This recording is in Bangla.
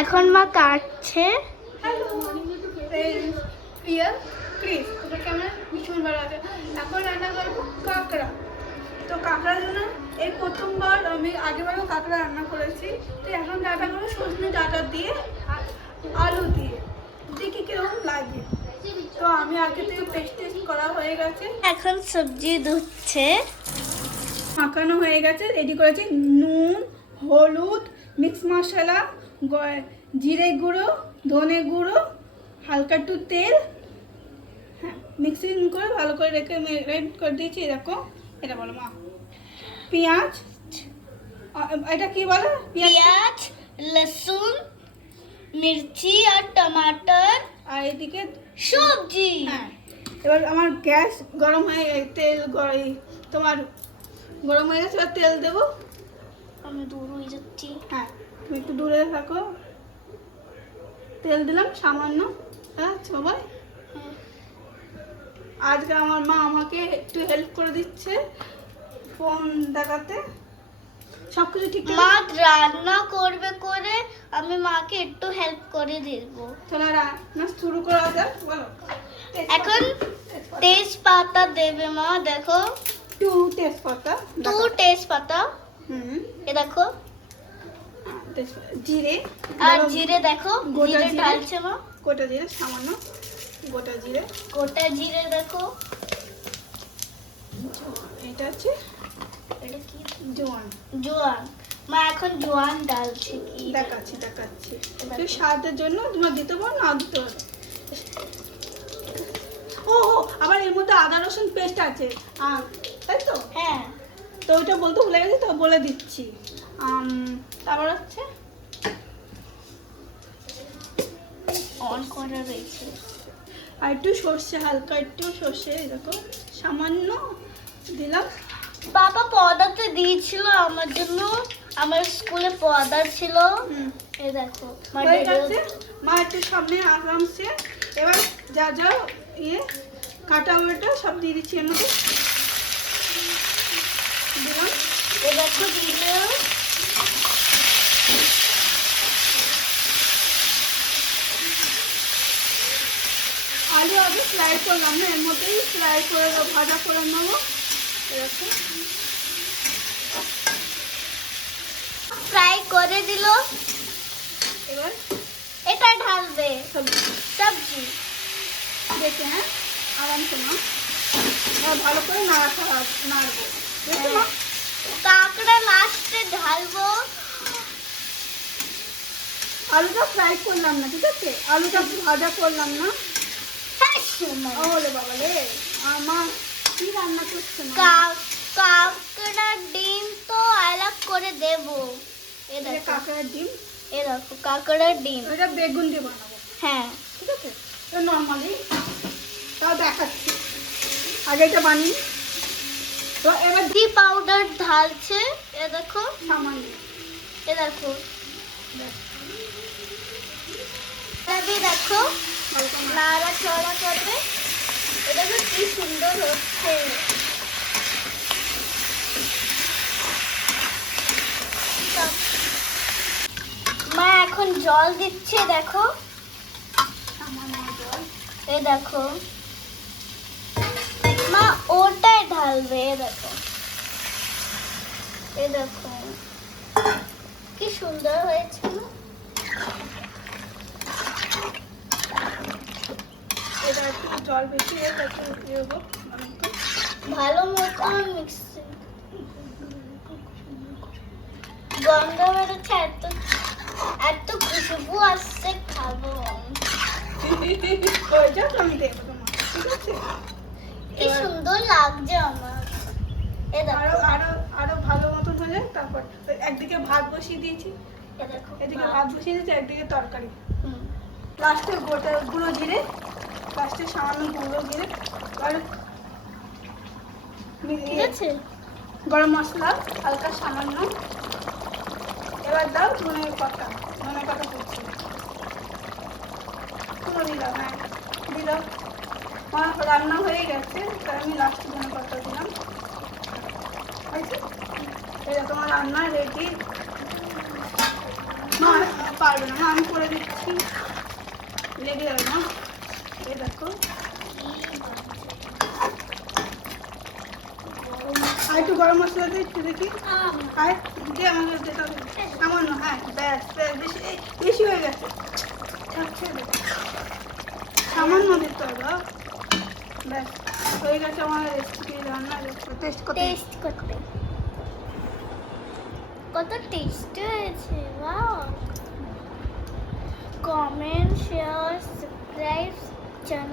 এখন মা কাটছে। হ্যালো প্রিয়া প্লিজ তোদের কেমন ভীষণ ভালো আছে। এখন রান্না করবো কাঁকড়া। তো কাঁকড়ার জন্য এই প্রথমবার আমি আগেবারও কাঁকড়া রান্না করেছি। তো এখন ডাটা করবো সজনে ডাটা দিয়ে আর আলু দিয়ে, দেখি কিরকম লাগে। তো আমি আগে থেকে পেস্ট করা হয়ে গেছে। এখন সবজি ধুচ্ছে। মাখানো হয়ে গেছে, রেডি করেছি নুন, হলুদ, মিক্স মশলা, জিরে গুঁড়ো, ধনে গুঁড়ো, হালকা একটু তেল, হ্যাঁ মিক্সিং করে ভালো করে রেখে রেডি করে দিয়েছি। এরকম এটা বলো মা, পেঁয়াজ, এটা কি বলে, পেঁয়াজ, লসুন, মির্চি আর টমাটার আর এদিকে সবজি। হ্যাঁ এবার আমার গ্যাস গরম হয়ে তেল তোমার গরম হয়ে গেছে, এবার তেল দেবো। আমি দূর হয়ে যাচ্ছি। হ্যাঁ তুমি একটু দূরে থাকো। তেল দিলাম সামান্য। হ্যাঁ সবাই আজকে আমার মা আমাকে একটু হেল্প করে দিচ্ছে ফোন দেখাতে, সব কিছু ঠিক মা রান্না করবে করে আমি মাকে একটু হেল্প করে দেব। চলো রান্না শুরু করা যাক। বলো এখন তেজপাতা দেবে মা। দেখো টু তেজপাতা, তেজপাতা। এ দেখো জিরে আর জিরে দেখো, গোটা জিরে ঢালছে মা। গোটা জিরে সামান্য, গোটা জিরে, গোটা জিরে দেখো। এটা হচ্ছে এটা কি? জোয়ান। জোয়ান। মা এখন জোয়ান ডালছে। কি দেখাচ্ছি একটু স্বাদের জন্য তোমার দিতে পারো, না দিতে পারো। ও আবার এর মধ্যে আদা রসুন পেস্ট আছে, তাই তো? হ্যাঁ তো ওইটা বলতে ভুলে গেছি, তো বলে দিচ্ছি। তারপর হচ্ছে অন করা রয়েছে। আর একটু সর্ষে, হালকা একটু সর্ষে এরকম সামান্য দিলাম। বাবা পদাতে দিয়েছিল আমার জন্য, আমার স্কুলে পদা ছিল। এই দেখো হয়ে গেছে। মা একটু সামনে আরামসে এবার যা যা কাটা ওটা সব দিয়ে দিচ্ছি এর মধ্যে দিলাম। এ দেখো দিলে আলু আগে ফ্রাই করলাম না, এর মধ্যেই ফ্রাই করে ভাজা করে নেবো। এরকম ফ্রাই করে দিল। এবার এটা ঢালবে সবজি দেখে, হ্যাঁ আরামসে না, ভালো করে নাড়বো। কাঁকড়া লাস্টে ঢালবো। আলুটা ফ্রাই করলাম না, ঠিক আছে, আলুটা ভাজা করলাম না। ওলে বাবা রে, আমার কি রান্না করছে না। কাঁকড়ার ডিম তো আলাদা করে দেব। এ দেখো কাঁকড়ার ডিম, এ দেখো কাঁকড়ার ডিম। এটা বেগুন দিয়ে বানাবো, হ্যাঁ ঠিক আছে। তো নর্মালি তাও দেখাচ্ছি, আগে এটা বানিয়ে। তো এবার দি পাউডার ঢালছে। এ দেখো সামান্য, এ দেখো দেখো নাড়া ছড়া করবে। এটা তো কি সুন্দর হচ্ছে। মা এখন জল দিচ্ছে। দেখো সামান্য জল। এ দেখো মা ওটাই ঢালবে। এ দেখো এ দেখো কি সুন্দর হয়েছে না? এটা একটু জল বেশি একটু হোক, ভালো মতন মিক্সিং গন্ধ বেরোচ্ছে। এত খুশবু আসছে, খাবো হয়ে যাক, আমি দেবো তোমার, ঠিক আছে। কি সুন্দর লাগছে আমার। এ আরো দেখো আরো আরো ভালো মতন হয়ে যায়। তারপর একদিকে ভাত বসিয়ে দিয়েছি, এ দেখো এদিকে ভাত বসিয়ে দিয়েছি, একদিকে তরকারি। হুম। লাস্টে গোটা গুঁড়ো জিরে, লাস্টে সামান্য গুঁড়ো জিরে, আর ঠিক আছে গরম মশলা হালকা সামান্য। এবার দাও ধনে পাতা করছি, পুরো দিলাম। হ্যাঁ দিলাম। আমার রান্না হয়ে গেছে, তাই আমি লাস্টে ধনে পাতা দিলাম। হয়েছে, এটা তোমার রান্না রেডি। মা পারবে না, আমি করে দিচ্ছি, লেগে যাবে না। এই দেখো, আর একটু গরম মশলা দিয়ে একটু দেখি, আর দিয়ে আমাকে যেতে হবে সামান্য। হ্যাঁ ব্যাস ব্যাস, বেশি বেশি হয়ে গেছে, সামান্য দিতে হবে। ব্যাস হয়ে গেছে আমার রেসিপি রান্না। টেস্ট করতে টেস্ট করতে কত টেস্ট হয়েছে। Wow, comment share subscribe channel.